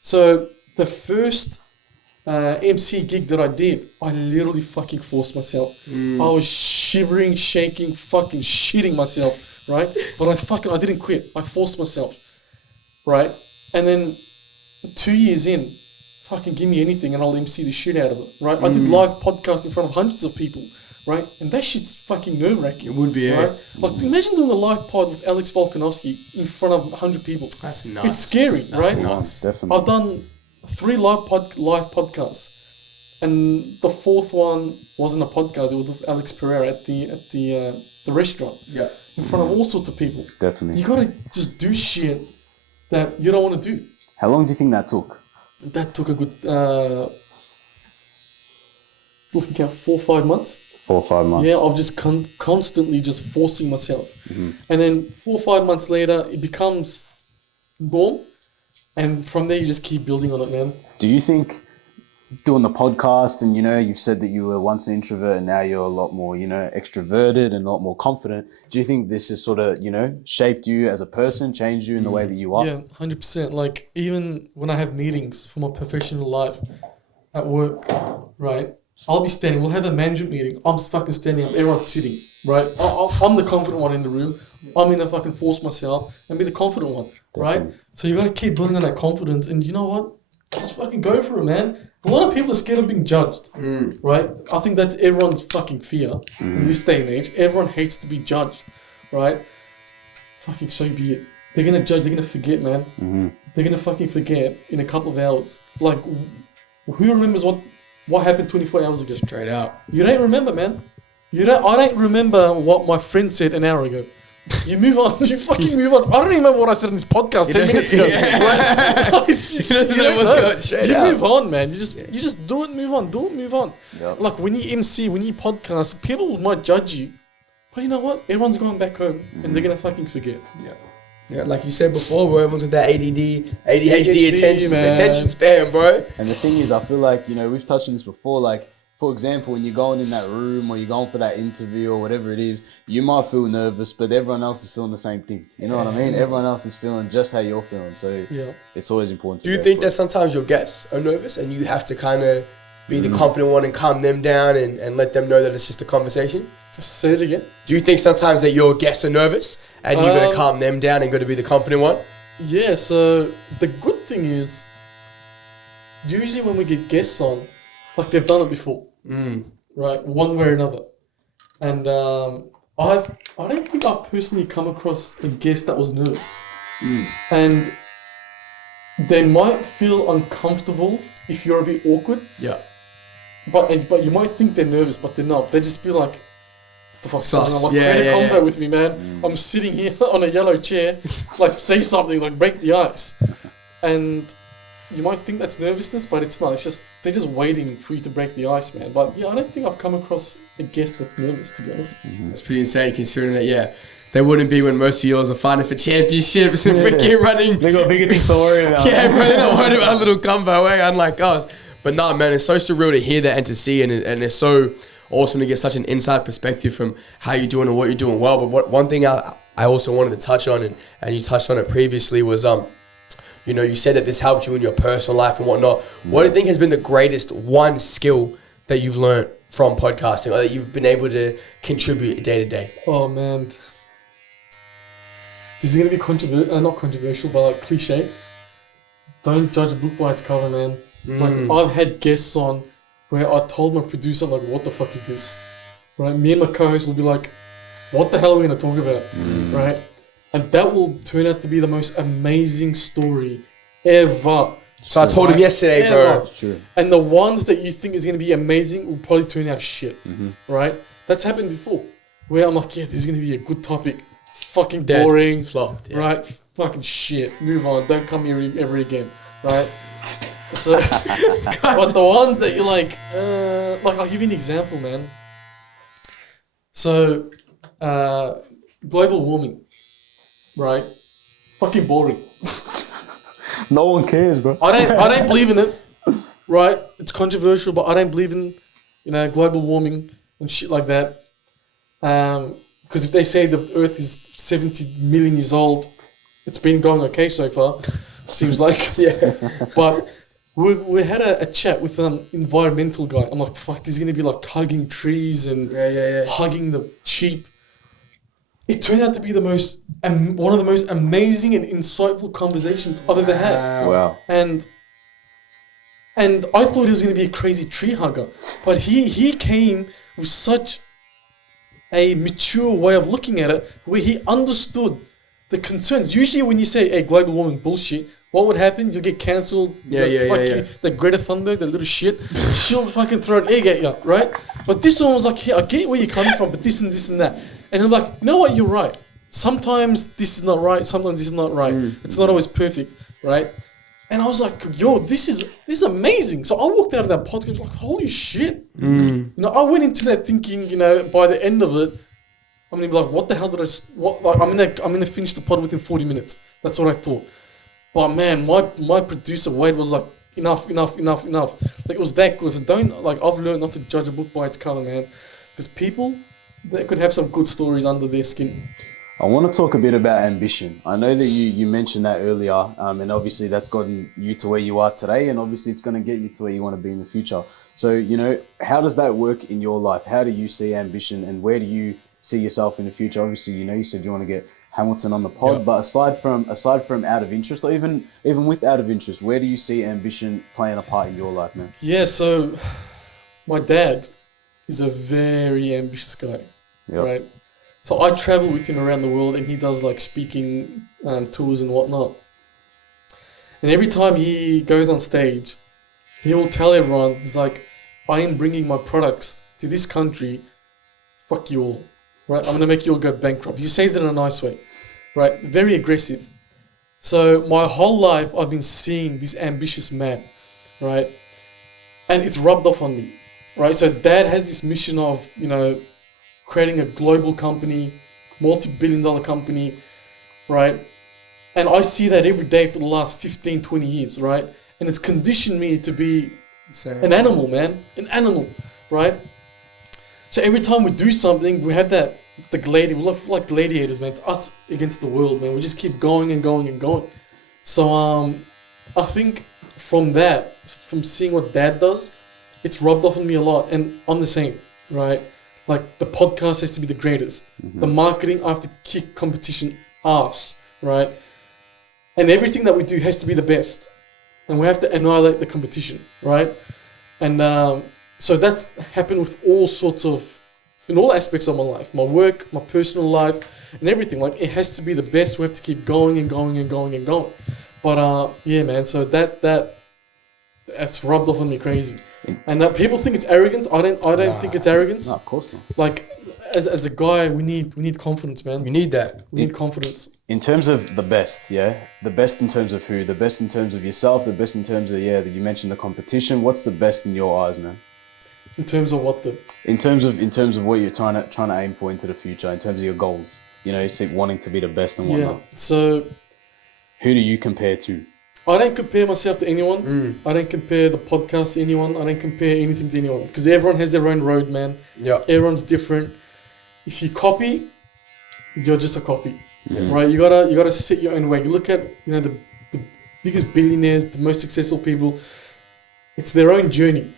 So the first MC gig that I did, I literally fucking forced myself. I was shivering, shaking, fucking shitting myself, right? But I didn't quit. I forced myself, right? And then 2 years in, fucking give me anything and I'll MC the shit out of it, right? I did live podcasts in front of hundreds of people, right? And that shit's fucking nerve-wracking. It would be, yeah. right? Like, imagine doing a live pod with Alex Volkanovski in front of 100 people. That's nuts. It's scary, right? nuts. Definitely. I've done 3 live podcasts, and the 4th one wasn't a podcast. It was with Alex Pereira at the restaurant, in front of all sorts of people. Definitely. You gotta just do shit that you don't want to do. How long do you think that took? That took a good looking at 4 or 5 months. 4 or 5 months. Yeah, of just constantly just forcing myself, and then 4 or 5 months later, it becomes norm. And from there, you just keep building on it, man. Do you think doing the podcast and, you've said that you were once an introvert and now you're a lot more, extroverted and a lot more confident. Do you think this has sort of, shaped you as a person, changed you in the way that you are? Yeah, 100%. Like, even when I have meetings for my professional life at work, right? I'll be standing. We'll have a management meeting. I'm fucking standing up. Everyone's sitting, right? I'm the confident one in the room. I'm going to fucking force myself and be the confident one, right? So you got to keep building on that confidence. And you know what? Just fucking go for it, man. A lot of people are scared of being judged, right? I think that's everyone's fucking fear in this day and age. Everyone hates to be judged, right? Fucking so be it. They're going to judge. They're going to forget, man. They're going to fucking forget in a couple of hours. Like, who remembers what happened 24 hours ago? Straight out. You don't remember, man. I don't remember what my friend said an hour ago. You move on. You fucking move on. I don't even remember what I said in this podcast 10 minutes ago. Right? You move on, man. You just do it, move on. Do it, move on. Yep. Like when you MC, when you podcast, people might judge you. But you know what? Everyone's going back home and they're going to fucking forget. Yeah, like you said before, where everyone's with that ADHD attention span, bro. And the thing is, I feel like, we've touched on this before, like, for example, when you're going in that room or you're going for that interview or whatever it is, you might feel nervous, but everyone else is feeling the same thing. You know what I mean? Everyone else is feeling just how you're feeling. So it's always important to Do you think that sometimes your guests are nervous and you have to kind of be the confident one and calm them down and let them know that it's just a conversation? Say it again. Do you think sometimes that your guests are nervous and you're going to calm them down and going to be the confident one? Yeah, so the good thing is, usually when we get guests on, like they've done it before. Right, one way or another, and I don't think I've personally come across a guest that was nervous, and they might feel uncomfortable if you're a bit awkward. Yeah, but you might think they're nervous, but they're not. They just be like, "What the fuck's going on? Like, create a combo with me, man. I'm sitting here on a yellow chair. Like, say something, like break the ice," and you might think that's nervousness, but it's not. It's just they're just waiting for you to break the ice, man. But yeah, I don't think I've come across a guest that's nervous, to be honest. That's pretty insane considering that, they wouldn't be when most of yours are fighting for championships and freaking running. They got bigger things to worry about. Yeah, bro, they're not worried about a little combo, unlike us. But nah, man, it's so surreal to hear that and to see, and it's so awesome to get such an inside perspective from how you're doing and what you're doing well. But one thing I also wanted to touch on, and you touched on it previously, was you said that this helped you in your personal life and whatnot. What do you think has been the greatest one skill that you've learned from podcasting or that you've been able to contribute day to day? Oh, man. This is going to be not controversial, but like cliche. Don't judge a book by its cover, man. Like, I've had guests on where I told my producer, like, what the fuck is this? Right? Me and my co-host will be like, what the hell are we going to talk about? Right? And that will turn out to be the most amazing story ever. So I told him yesterday, bro. True. And the ones that you think is going to be amazing will probably turn out shit. Right? That's happened before. Where I'm like, this is going to be a good topic. Fucking boring. Flopped. Right? Fucking shit. Move on. Don't come here ever again. Right? So, but the ones that you're like I'll give you an example, man. So, global warming. Right? Fucking boring. No one cares, bro. I don't believe in it. Right? It's controversial, but I don't believe in, global warming and shit like that. Because if they say the Earth is 70 million years old, it's been going okay so far. Seems like. But we had a chat with an environmental guy. I'm like, fuck, this is going to be like hugging trees and hugging the sheep. It turned out to be one of the most amazing and insightful conversations I've ever had. Wow. And I thought he was going to be a crazy tree hugger. But he came with such a mature way of looking at it where he understood the concerns. Usually when you say, hey, global warming bullshit, what would happen? You'll get cancelled. The Greta Thunberg, the little shit, she'll fucking throw an egg at you, right? But this one was like, I get where you're coming from, but this and that. And I'm like, you know what? You're right. Sometimes this is not right. Sometimes this is not right. It's not always perfect, right? And I was like, yo, this is amazing. So I walked out of that podcast like, holy shit. I went into that thinking, by the end of it, I'm gonna be like, what the hell did I'm gonna finish the pod within 40 minutes. That's what I thought. But man, my producer Wade was like, enough. Like, it was that good. So don't, like, I've learned not to judge a book by its cover, man. Because people, they could have some good stories under their skin. I want to talk a bit about ambition. I know that you mentioned that earlier, and obviously that's gotten you to where you are today, and obviously it's going to get you to where you want to be in the future. So, you know, how does that work in your life? How do you see ambition, and where do you see yourself in the future? Obviously, you know, you said you want to get Hamilton on the pod, but aside from out of interest, or even with out of interest, where do you see ambition playing a part in your life, man? Yeah, so my dad is a very ambitious guy, right? So I travel with him around the world, and he does like speaking tours and whatnot. And every time he goes on stage, he will tell everyone, he's like, I am bringing my products to this country, fuck you all, right? I'm going to make you all go bankrupt. He says it in a nice way, right? Very aggressive. So my whole life, I've been seeing this ambitious man, right? And it's rubbed off on me, right? So dad has this mission of, you know, creating a global company, multi-billion-dollar company, right? And I see that every day for the last 15, 20 years, right? And it's conditioned me to be an animal, man. An animal, right? So every time we do something, we have that, we look like gladiators, man. It's us against the world, man. We just keep going and going and going. So I think from seeing what dad does, it's rubbed off on me a lot. And I'm the same, right? Like, the podcast has to be the greatest. The marketing, I have to kick competition ass, right? And everything that we do has to be the best. And we have to annihilate the competition, right? And so that's happened with all sorts of, in all aspects of my life. My work, my personal life, and everything. Like, it has to be the best. We have to keep going and going and going and going. But yeah, man, so that's rubbed off on me crazy. And people think it's arrogance. I don't think it's arrogance. No, of course not. Like, as a guy, we need confidence, man. We need that. We need confidence. In terms of the best, yeah? The best in terms of who? The best in terms of yourself? The best in terms of, that you mentioned the competition. What's the best in your eyes, man? In terms of what In terms of what you're trying to aim for into the future, in terms of your goals. You know, you wanting to be the best and whatnot. Yeah, so... Who do you compare to? I don't compare myself to anyone. I don't compare the podcast to anyone. I don't compare anything to anyone. Because everyone has their own road, man. Yeah. Everyone's different. If you copy, you're just a copy. Right? You gotta set your own way. You look at, you know, the biggest billionaires, the most successful people, it's their own journey.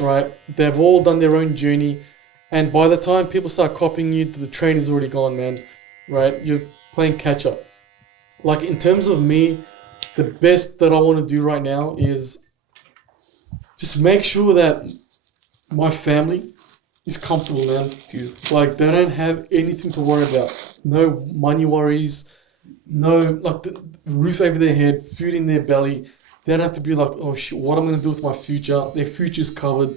Right? They've all done their own journey. And by the time people start copying you, the train is already gone, man. Right? You're playing catch up. Like, in terms of me, the best that I want to do right now is just make sure that my family is comfortable, man. Like, they don't have anything to worry about. No money worries. No, like, the roof over their head, food in their belly. They don't have to be like, oh shit, what am I going to do with my future? Their future's covered.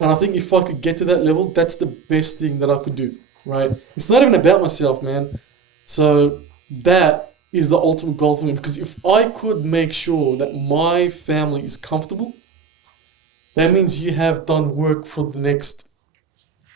And I think if I could get to that level, that's the best thing that I could do, right? It's not even about myself, man. So that is the ultimate goal for me, because if I could make sure that my family is comfortable, that means you have done work for the next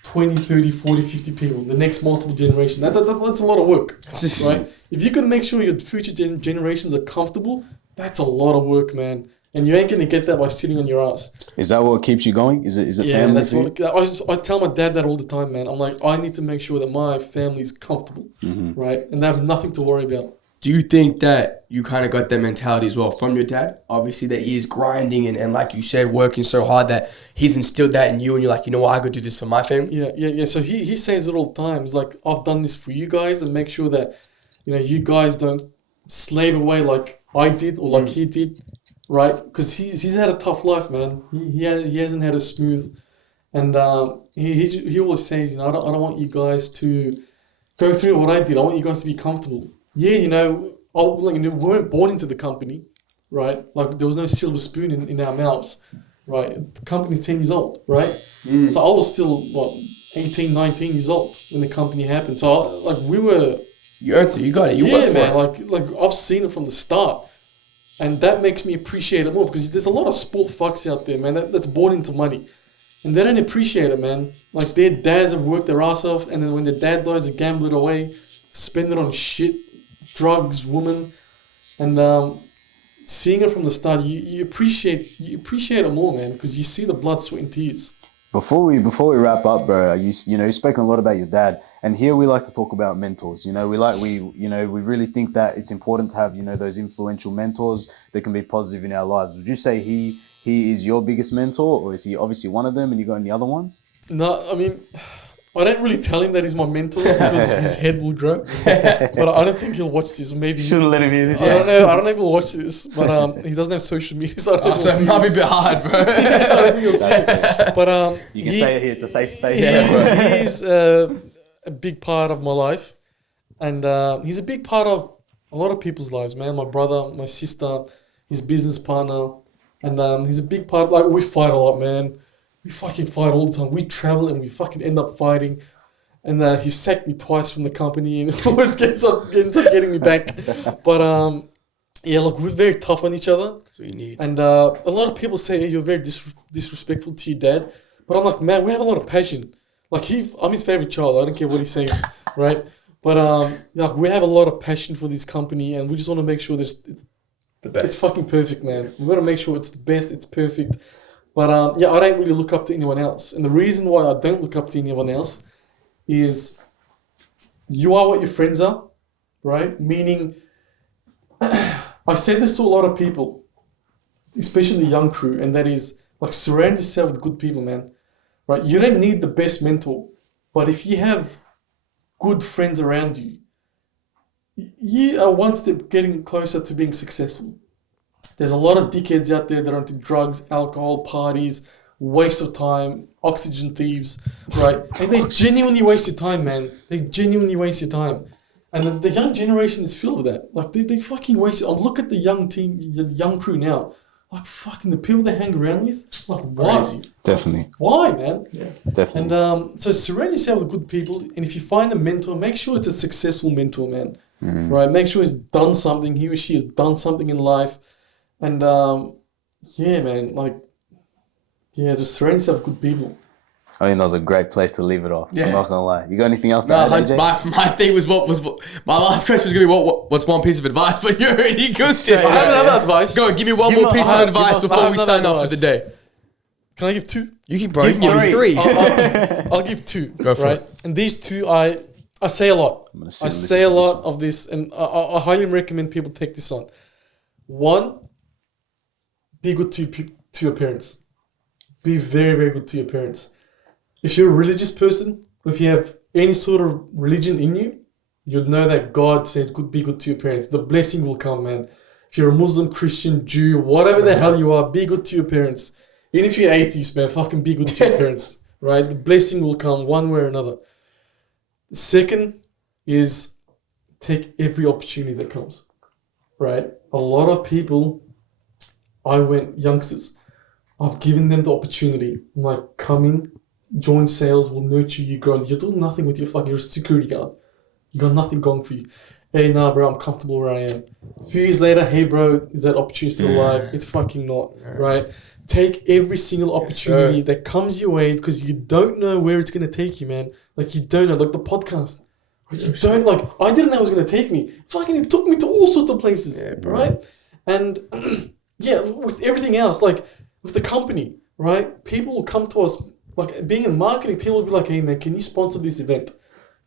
20, 30, 40, 50 people, the next multiple generations. That's a lot of work, right? If you could make sure your future generations are comfortable, that's a lot of work, man. And you ain't going to get that by sitting on your ass. Is that what keeps you going? Is it family? That's I tell my dad that all the time, man. I'm like, I need to make sure that my family is comfortable, right? And they have nothing to worry about. Do you think that you kind of got that mentality as well from your dad? Obviously that he is grinding and like you said, working so hard that he's instilled that in you and you're like, you know what, I could do this for my family? Yeah. So he says it all the time. He's like, I've done this for you guys and make sure that, you know, you guys don't slave away like I did or like he did, right? Because he's had a tough life, man. He hasn't had a smooth. And he always says, you know, I don't want you guys to go through what I did. I want you guys to be comfortable. Yeah, you know, we weren't born into the company, right? Like, there was no silver spoon in our mouths, right? The company's 10 years old, right? So I was still, 18, 19 years old when the company happened. So, we were... You earned it, you got it, you worked for it. Yeah, man, like I've seen it from the start. And that makes me appreciate it more, because there's a lot of sport fucks out there, man, that's born into money. And they don't appreciate it, man. Like, their dads have worked their ass off, and then when their dad dies, they gamble it away, spend it on shit. Drugs, women, And seeing it from the start, you appreciate it more, man, because you see the blood, sweat, and tears. Before we wrap up, bro, you've spoken a lot about your dad, and here we like to talk about mentors. We really think that it's important to have those influential mentors that can be positive in our lives. Would you say he is your biggest mentor, or is he obviously one of them, and you got any other ones? No, I mean, I don't really tell him that he's my mentor because his head will grow. But I don't think he'll watch this. Maybe Shouldn't let him hear this. I don't know. I don't know if he'll watch this, but he doesn't have social media, so it might be a bit hard, bro. I don't think he'll see it. But you can say it here. It's a safe space. He's a big part of my life, and he's a big part of a lot of people's lives, man. My brother, my sister, his business partner, and he's a big part. Like, we fight a lot, man. We fucking fight all the time. We travel and we fucking end up fighting. And he sacked me twice from the company and always ends up getting me back. But yeah, look, we're very tough on each other. That's what you need. And a lot of people say, hey, you're very disrespectful to your dad. But I'm like, man, we have a lot of passion. Like, I'm his favorite child. I don't care what he says, right? But like, we have a lot of passion for this company, and we just want to make sure that it's the best. It's fucking perfect, man. We got to make sure it's the best. It's perfect. But yeah, I don't really look up to anyone else. And the reason why I don't look up to anyone else is you are what your friends are, right? Meaning, I said this to a lot of people, especially the young crew, and that is, like, surround yourself with good people, man. Right? You don't need the best mentor, but if you have good friends around you, you are one step getting closer to being successful. There's a lot of dickheads out there that are into drugs, alcohol, parties, waste of time, oxygen thieves, right? And they genuinely waste your time, man. They genuinely waste your time. And the young generation is filled with that. Like, they fucking waste it. Look at the young team, the young crew now. Like, fucking the people they hang around with, like, why? Crazy. Definitely. Why, man? Yeah. Definitely. And so surround yourself with good people. And if you find a mentor, make sure it's a successful mentor, man. Right? Make sure he's done something. He or she has done something in life. And yeah, man, like, yeah, just surround yourself with good people. I think that was a great place to leave it off. Yeah. I'm not gonna lie. You got anything else to no, add, AJ? My thing was what my last question was gonna be what's one piece of advice, but you're already good. I have another advice. Go, give me one more piece of advice before we sign off for the day. Can I give two? You can, bro. You can give me three. I'll give two. Go for it. And these two, I say a lot. I say a lot of this, and I highly recommend people take this on. One, be good to your parents. Be very, very good to your parents. If you're a religious person, if you have any sort of religion in you, you'd know that God says, be good to your parents. The blessing will come, man. If you're a Muslim, Christian, Jew, whatever the hell you are, be good to your parents. Even if you're atheist, man, fucking be good to your parents, right? The blessing will come one way or another. The second is take every opportunity that comes, right? A lot of people, youngsters, I've given them the opportunity. I'm like, come in, join sales, will nurture you, grow. You're doing nothing with your fucking security guard. You got nothing going for you. Hey, nah, bro, I'm comfortable where I am. A few years later, hey, bro, is that opportunity still alive? It's fucking not, right? Take every single opportunity that comes your way because you don't know where it's going to take you, man. Like, you don't know. Like the podcast. You don't, like, I didn't know it was going to take me. Fucking, it took me to all sorts of places, right? And, yeah, with everything else, like, with the company, right? People will come to us, like, being in marketing, people will be like, hey, man, can you sponsor this event?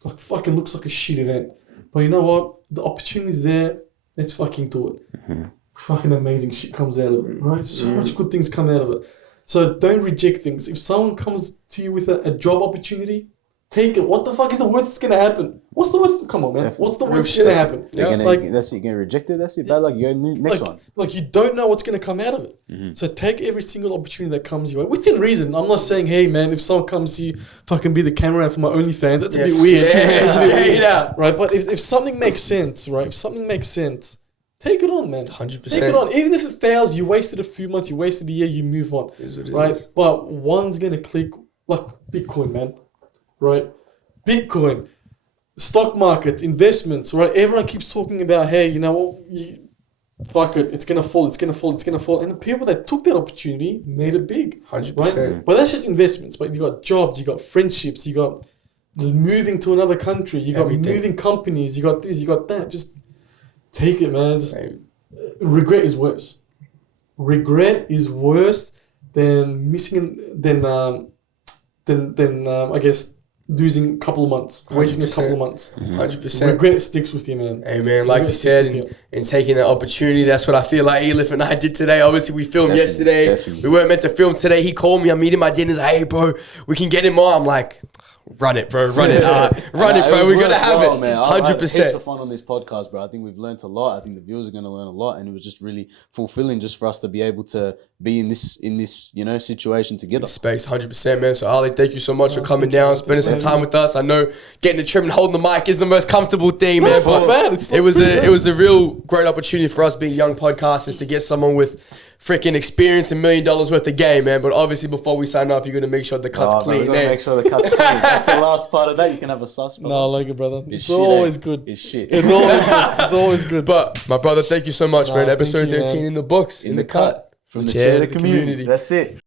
Like, fucking looks like a shit event. But you know what? The opportunity's there. Let's fucking do it. Fucking amazing shit comes out of it, right? So much good things come out of it. So don't reject things. If someone comes to you with a job opportunity, take it. What the fuck is the worst that's going to happen? What's the worst? Come on, man. Definitely. What's the worst that's going to happen? That's it. You're going to reject it. That's it. Bad luck. You go next one. Like, you don't know what's going to come out of it. So take every single opportunity that comes your way. Within reason. I'm not saying, hey, man, if someone comes to you, fucking be the cameraman for my OnlyFans. That's a bit weird. Right? But if something makes sense, right? If something makes sense, take it on, man. 100%. Take it on. Even if it fails, you wasted a few months, you wasted a year, you move on. Right? But one's going to click, like Bitcoin, man. Right? Bitcoin, stock market, investments, right? Everyone keeps talking about, hey, you know what? Fuck it. It's going to fall. It's going to fall. It's going to fall. And the people that took that opportunity made it big. 100%. Right? But that's just investments. But you got jobs, you got friendships, you got moving to another country, you got moving companies, you got this, you got that. Just take it, man. Just regret is worse. Regret is worse than I guess losing a couple of months, wasting a couple of months. 100%. Regret sticks with you, man. Hey man, like you said, in taking that opportunity, that's what I feel like Ealef and I did today. Obviously, we filmed yesterday. Definitely. We weren't meant to film today. He called me. I'm meeting my dinner. He's like, hey, bro, we can get him on. I'm like, run it, bro. Run it. Run it, bro. We're going to have it. 100%. Heaps of fun on this podcast, bro. I think we've learned a lot. I think the viewers are going to learn a lot. And it was just really fulfilling just for us to be able to be in this situation together. Space, 100%, man. So, Ali, thank you so much for coming down, spending some time with us. I know getting the trim and holding the mic is the most comfortable thing, man. It's not bad. It was a real great opportunity for us being young podcasters to get someone with freaking experience and $1 million worth of game, man. But obviously, before we sign off, you're going to make sure the cut's clean. We're going to make sure the cut's clean. That's the last part of that. You can have a sauce. No, I like it, brother. It's shit, always good. It's shit. It's always good. It's always good. But, my brother, thank you so much, man. Episode 13 in the books. In the cut. From the chair to the community. That's it.